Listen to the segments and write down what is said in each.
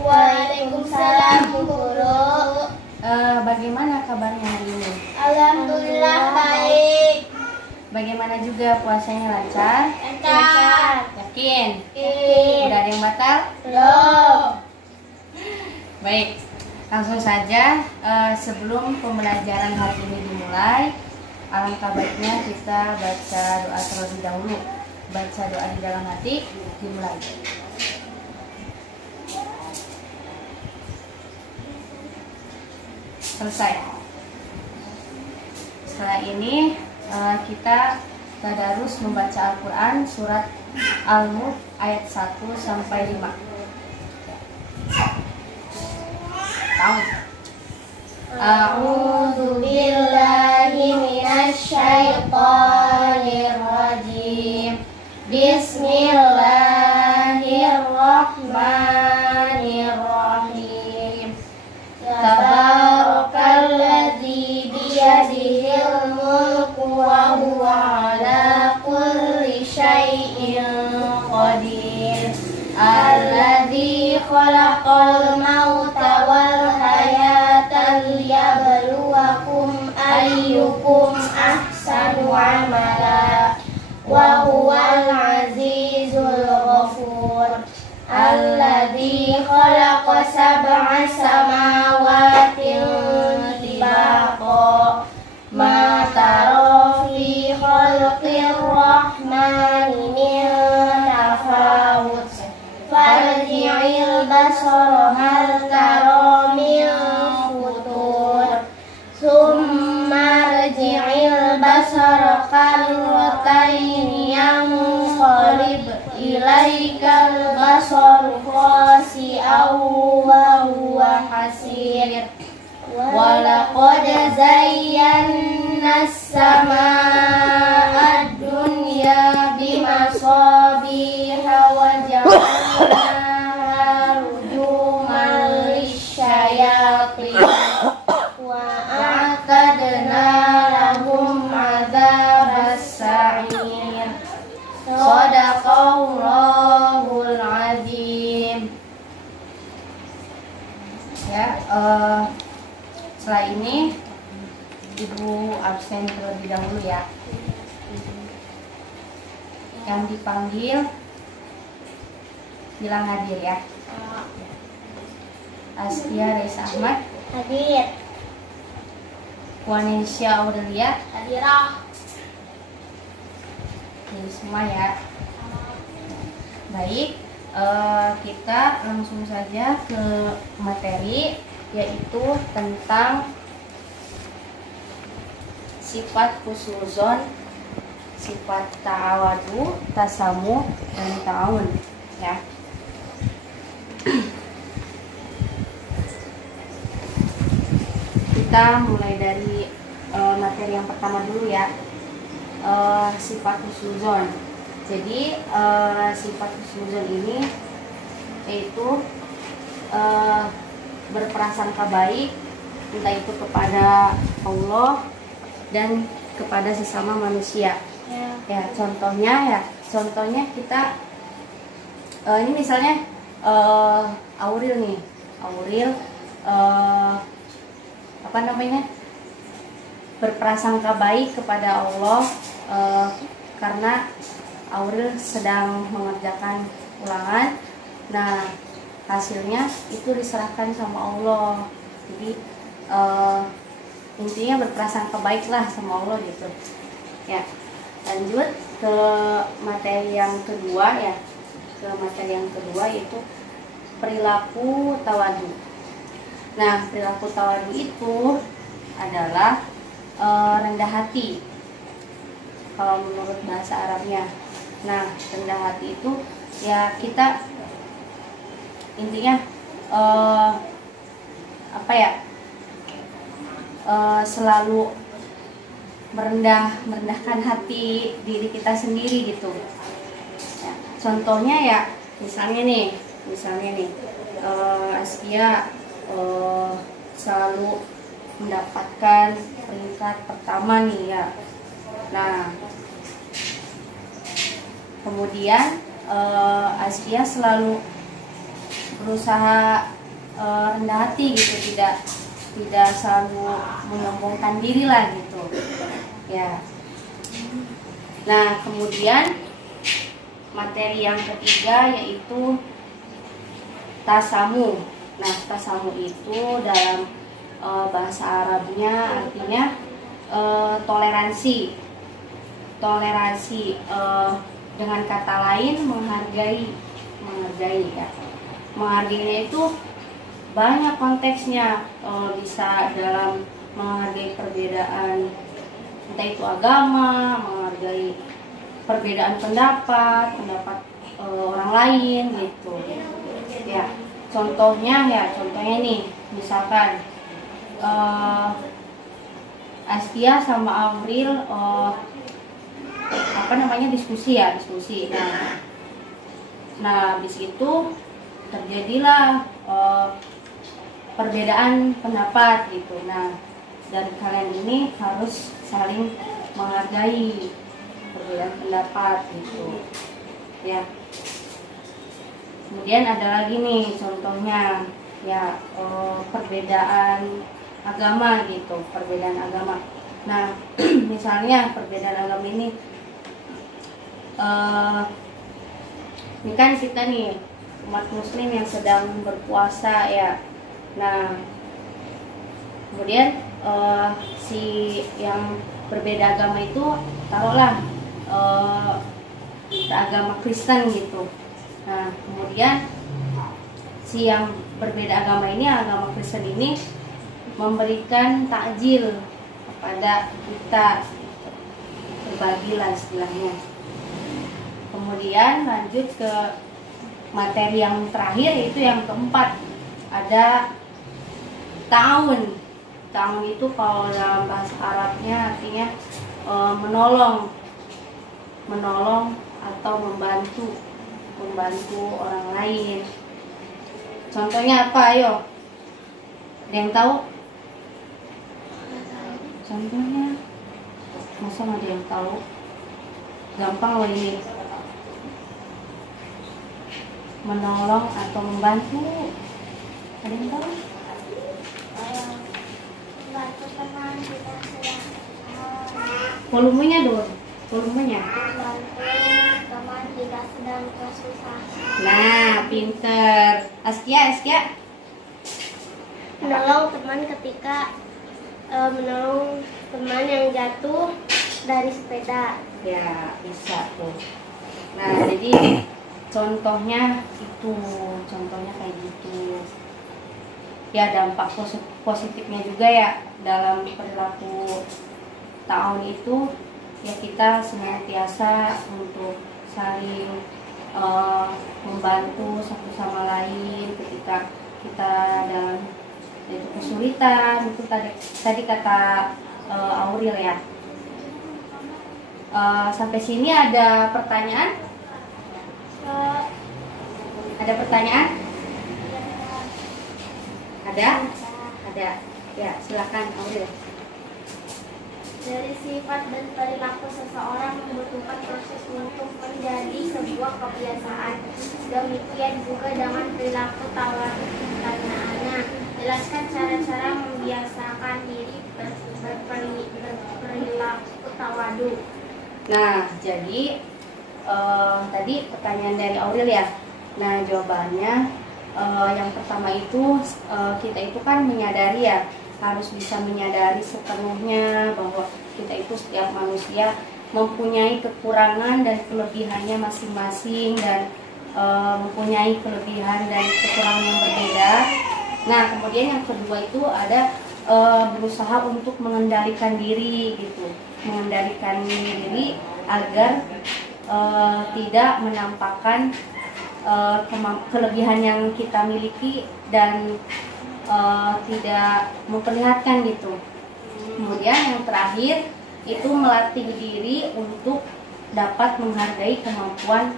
Waalaikumsalam guru. Bagaimana kabarnya hari ini? Alhamdulillah baik. Bagaimana juga puasanya lancar? Lancar. Yakin? Yakin. Udah ada yang batal? Belum. Baik, langsung saja. Sebelum pembelajaran hari ini dimulai, alangkah baiknya kita baca doa terlebih dahulu. Baca doa di dalam hati, dimulai. Selesai. Setelah ini kita tadarus membaca Al-Quran surat Al-Mulk ayat 1 sampai 5. Tahu? A'udzu billahi minasy syaithanir rajim. Bismillahirrahmanirrahim. Tabarakalladzi biyadihil mulku wa huwa ala kulli syai'in qadir. Alladzi khalaqal mauta wal hayata liyabluwakum ayyukum ahsanu amala wa huwal azizul ghafur. Alladzi khalaqa sab'a samawatin tibaqa ma tara fi khalqir rahmani min tafawut farji'il basara hal tara min futur summa rji'il basara karrataini yanqalib ilaikal basaru khasi'an wa huwa hasir. Walaqad zayyana as-samaa'a ad-dunya bimasabiha wa ja'alnaha rujuman lisyayatin wa a'tadna lahum 'adzabas sa'ir. Shadaqallahul azim. Ya, setelah ini Ibu absen terlebih dahulu ya. Yang dipanggil bilang hadir ya. Astia Reisa Ahmad Hadir. Wanesya Aurelia Hadirah. ini semua ya. Baik, kita langsung saja ke materi, yaitu tentang sifat husnuzon, sifat ta'awadu, tasamu, dan ta'awun ya. Kita mulai dari materi yang pertama dulu ya. Sifat husnuzon. Jadi sifat husnuzon ini yaitu berprasangka baik, entah itu kepada Allah dan kepada sesama manusia. Ya, contohnya kita ini misalnya Auril nih, apa namanya, berprasangka baik kepada Allah karena Auril sedang mengerjakan ulangan. Nah, hasilnya itu diserahkan sama Allah. Jadi intinya berprasangka baiklah sama Allah gitu. Ya, lanjut ke materi yang kedua ya. Ke materi yang kedua yaitu perilaku tawadu. Nah, perilaku tawadu itu adalah rendah hati kalau menurut bahasa Arabnya. Nah, rendah hati itu ya kita intinya selalu merendahkan hati diri kita sendiri gitu ya. Contohnya ya misalnya nih Askia selalu mendapatkan peringkat pertama nih ya. Nah, kemudian Askia selalu berusaha rendah hati gitu, tidak selalu menyombongkan diri lah gitu ya. Nah kemudian materi yang ketiga yaitu tasamu. Nah tasamu itu dalam bahasa Arabnya artinya toleransi. Dengan kata lain menghargai ya. Menghargainya itu banyak konteksnya, bisa dalam menghargai perbedaan, entah itu agama, menghargai perbedaan pendapat orang lain gitu ya. Contohnya nih, misalkan Astia sama Avril diskusi. Nah habis itu terjadilah perbedaan pendapat gitu. Nah dari kalian ini harus saling menghargai perbedaan pendapat gitu ya. Kemudian ada lagi nih contohnya ya, perbedaan agama gitu, perbedaan agama. Nah misalnya perbedaan agama ini kan kita nih umat muslim yang sedang berpuasa ya. Nah kemudian si yang berbeda agama itu taruhlah agama Kristen gitu. Nah kemudian si yang berbeda agama ini, agama Kristen ini memberikan takjil kepada kita, berbagilah istilahnya. Kemudian lanjut ke materi yang terakhir, yaitu yang keempat, ada ta'awun. Ta'awun itu kalau dalam bahasa Arabnya artinya menolong atau membantu orang lain. Contohnya apa? Ayo, ada yang tahu? Contohnya, masa nggak ada yang tahu? Gampang loh ini. Menolong atau membantu, ada yang tahu? Membantu teman kita sedang Volumenya dong, volumenya. membantu teman kita sedang kesusahan. Nah, pinter. Askia. Menolong teman ketika menolong teman yang jatuh dari sepeda. Ya, bisa tuh. Nah, jadi contohnya kayak gitu. Ya, dampak positifnya juga ya dalam perilaku ta'awun itu ya, kita senantiasa untuk saling membantu satu sama lain ketika kita dalam itu kesulitan. Itu tadi kata Auril ya. Sampai sini ada pertanyaan? Ada pertanyaan? Ada. Ya, silakan Auril. Dari sifat dan perilaku seseorang membutuhkan proses untuk menjadi sebuah kebiasaan. Demikian juga dengan perilaku tawadu. Pertanyaannya, jelaskan cara-cara membiasakan diri berperilaku tawadu. Nah, jadi tadi pertanyaan dari Auril ya. Nah, jawabannya yang pertama itu kita itu kan menyadari ya, harus bisa menyadari sepenuhnya bahwa kita itu setiap manusia mempunyai kekurangan dan kelebihannya masing-masing, dan mempunyai kelebihan dan kekurangan yang berbeda. Nah, kemudian yang kedua itu ada berusaha untuk mengendalikan diri gitu, mengendalikan diri agar tidak menampakkan kelebihan yang kita miliki dan tidak memperlihatkan gitu. Kemudian yang terakhir itu melatih diri untuk dapat menghargai kemampuan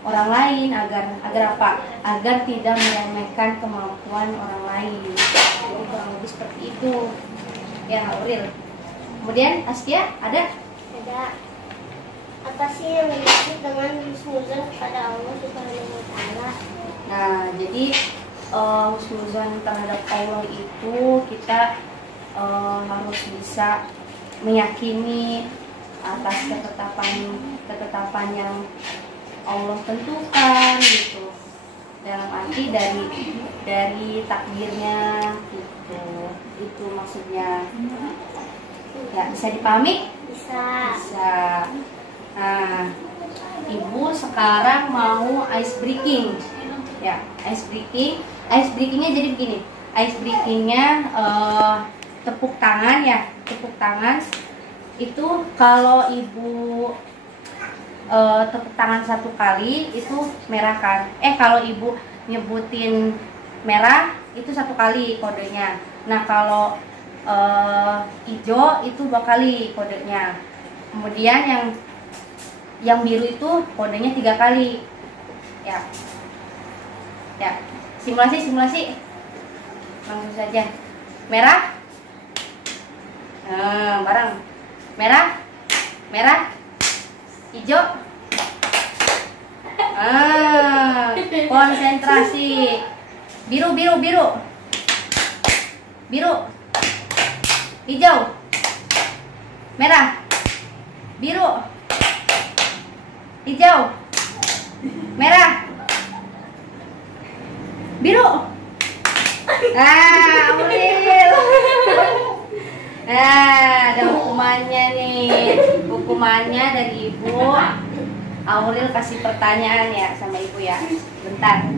orang lain agar apa? Agar tidak meremehkan kemampuan orang lain. Jadi kurang lebih seperti itu ya, Auril. Kemudian Askia ada? Apa sih yang dimaksud dengan husnuzon kepada Allah Subhanahu wa Ta'ala? Nah, jadi husnuzon terhadap Allah itu kita harus bisa meyakini atas ketetapan yang Allah tentukan gitu. Dalam arti dari takdirnya gitu. Itu maksudnya. Ya, bisa dipahami? Bisa. Bisa. Nah, Ibu sekarang mau ice breaking. Ya, ice breaking. Ice breakingnya jadi begini. Ice breakingnya tepuk tangan ya. Tepuk tangan itu kalau Ibu tepuk tangan 1 kali itu merah kan. Kalau Ibu nyebutin merah itu 1 kali kodenya. Nah, kalau hijau itu 2 kali kodenya. Kemudian yang biru itu kodenya 3 kali. Ya. Simulasi. Langsung saja. Merah. Bareng. Merah. Hijau. Konsentrasi. Biru. Hijau. Merah. Biru. Hijau. Merah. Biru. Auril. Nah, ada hukumannya nih. Hukumannya dari Ibu. Auril kasih pertanyaan ya sama Ibu ya. Bentar.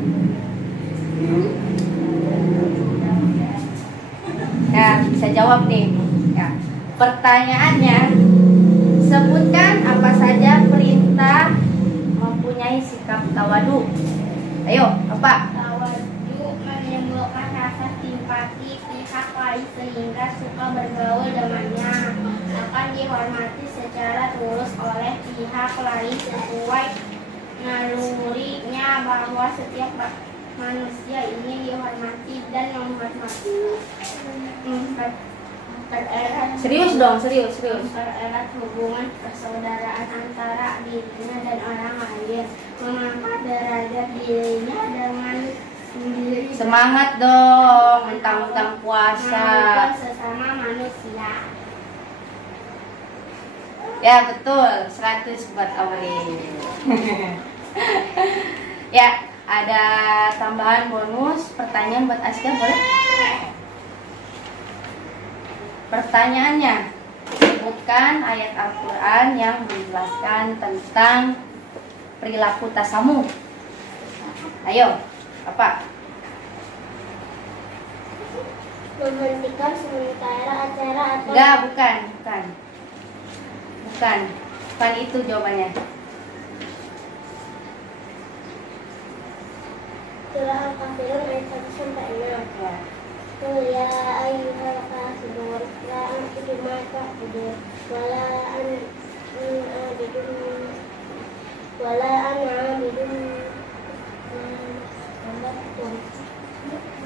Nah, bisa jawab nih. Ya. Pertanyaannya, sebutkan apa saja perintah mempunyai sikap tawadu. Ayo, apa? Tawadu menimbulkan rasa simpati pihak lain sehingga suka bergaul dengannya, akan dihormati secara tulus oleh pihak lain sesuai nalurinya bahwa setiap manusia ini dihormati dan menghormati. Serius dong. Erat hubungan persaudaraan antara dirinya dan orang lain, mengangkat derajat dirinya dengan sendiri. Semangat dong, mentang-mentang puasa. Mengangkat sesama manusia. Ya betul, 100 buat Auril. Ya, ada tambahan bonus pertanyaan buat Askia, boleh? Pertanyaannya, sebutkan ayat Al-Quran yang menjelaskan tentang perilaku tasamu. Ayo, apa? Menghentikan sementara acara atau Enggak, bukan itu jawabannya. Surah Al-Kafirun ayat 1 sampai 6. Ya. Ya ayyuhal kafirun la a'budu ma ta'budun wala ana abidun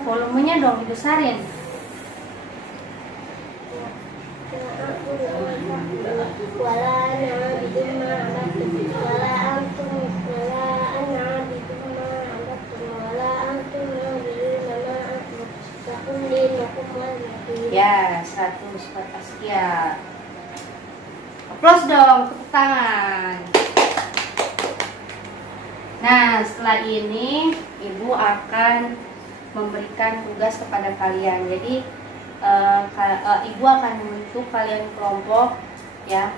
Volumenya dong dibesarin. wala ana abidun ma abadtum wala antum wala ana abidun ma abadtum wala antum abidun ma abadtum lakum dinukum waliya din. Ya, 100 buat Askia. Aplaus dong, tepuk tangan. Nah, setelah ini Ibu akan memberikan tugas kepada kalian. Jadi Ibu akan membentuk kalian kelompok ya.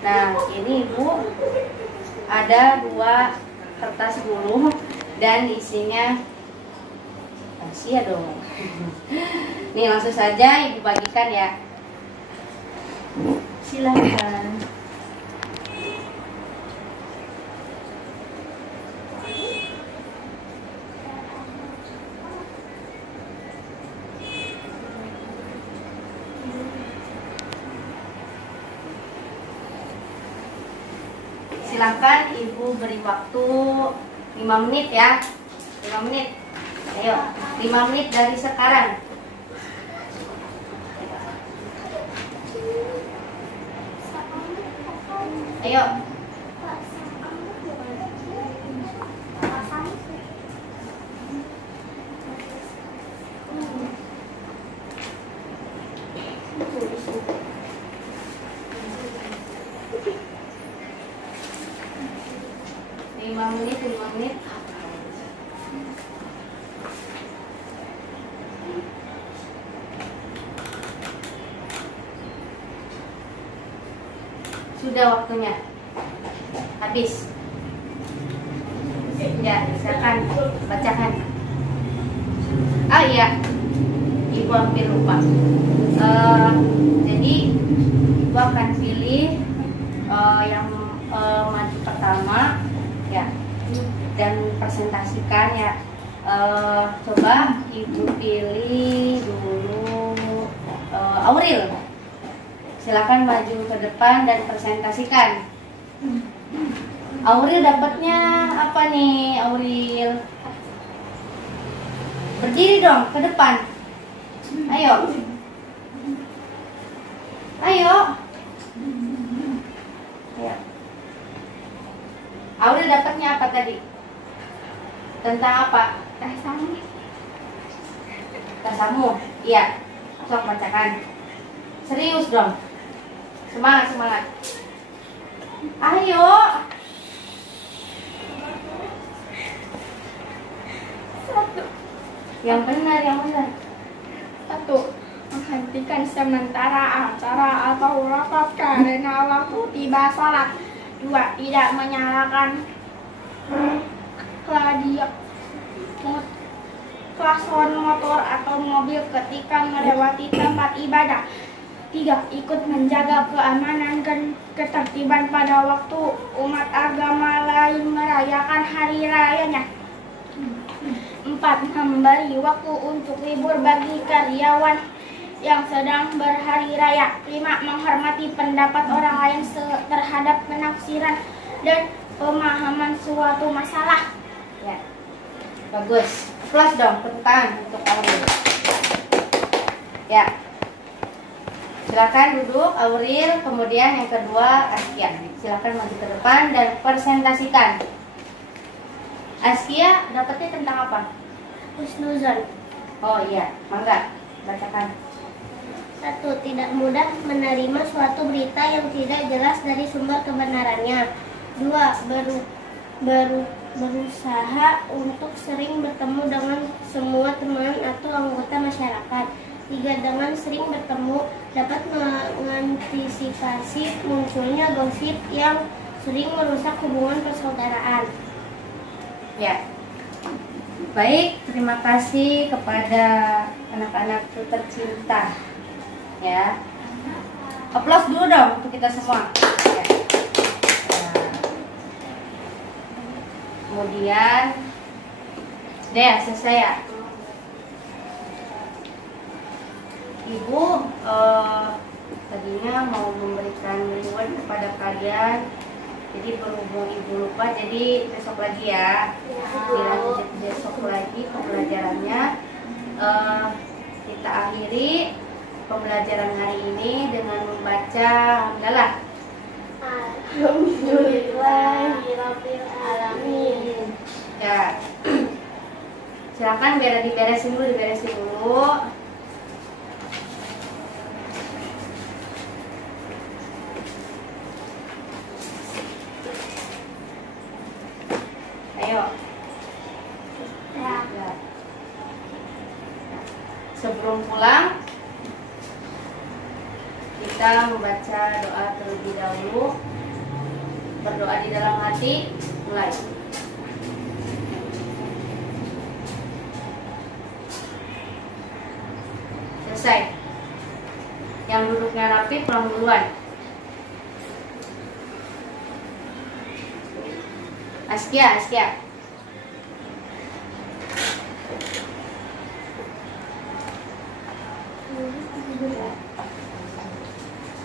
Nah, ini Ibu ada 2 kertas dulu dan isinya rahasia dong. Nih langsung saja Ibu bagikan ya. Silakan. Silakan Ibu beri waktu 5 menit ya. 5 menit. Ayo, 5 menit dari sekarang. Ayo. Lima menit. Sudah waktunya habis. Ya, silakan bacakan. Ah iya, Ibu hampir lupa. Jadi Ibu akan pilih yang maju pertama ya, dan presentasikan ya. Coba Ibu pilih dulu Auril. Silakan maju ke depan dan presentasikan. Auril dapatnya apa nih, Auril? Berdiri dong ke depan. Ayo. Ayo. Ya. Auril dapatnya apa tadi? Tentang apa? Tasamu. Iya. Sok bacakan. Serius dong. Semangat. Ayo. Yang benar. 1. Menghentikan sementara acara atau wakaf karena waktu tiba sholat. 2. Tidak menyalakan klakson motor atau mobil ketika melewati tempat ibadah. 3. Ikut menjaga keamanan dan ketertiban pada waktu umat agama lain merayakan hari rayanya. 4. Memberi waktu untuk libur bagi karyawan yang sedang berhari raya. 5. Menghormati pendapat orang lain terhadap penafsiran dan pemahaman suatu masalah. Ya. Bagus. Plus dong, tepuk tangan untuk Auril. Ya. Silakan duduk Auril, kemudian yang kedua Askia. Silakan maju ke depan dan presentasikan. Askia dapatnya tentang apa? Husnuzon. Oh iya, mangga bacakan. 1. Tidak mudah menerima suatu berita yang tidak jelas dari sumber kebenarannya. 2. Berusaha untuk sering bertemu dengan semua teman atau anggota masyarakat. 3. Dengan sering bertemu dapat mengantisipasi munculnya gosip yang sering merusak hubungan persaudaraan. Ya. Baik, terima kasih kepada anak-anak tercinta. Ya. Aplaus dulu dong untuk kita semua. Ya. Nah. Kemudian deh, selesai ya. Ibu tadinya mau memberikan reward kepada kalian. Jadi berhubung Ibu lupa, jadi besok lagi ya. Dilanjut besok lagi pembelajarannya. Kita akhiri pembelajaran hari ini dengan membaca hamdalah. Alhamdulillahirabbil alamin. Ya. Silakan diberesin dulu. Ayo. Ya. Sebelum pulang, kita membaca doa terlebih dahulu. Berdoa di dalam hati, mulai. Selesai. Yang duduknya rapi pulang duluan. Askia.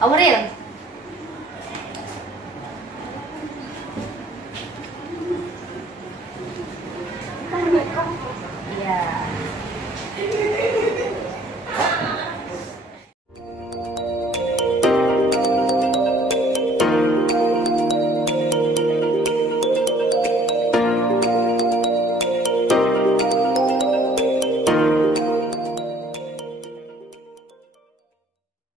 Auril.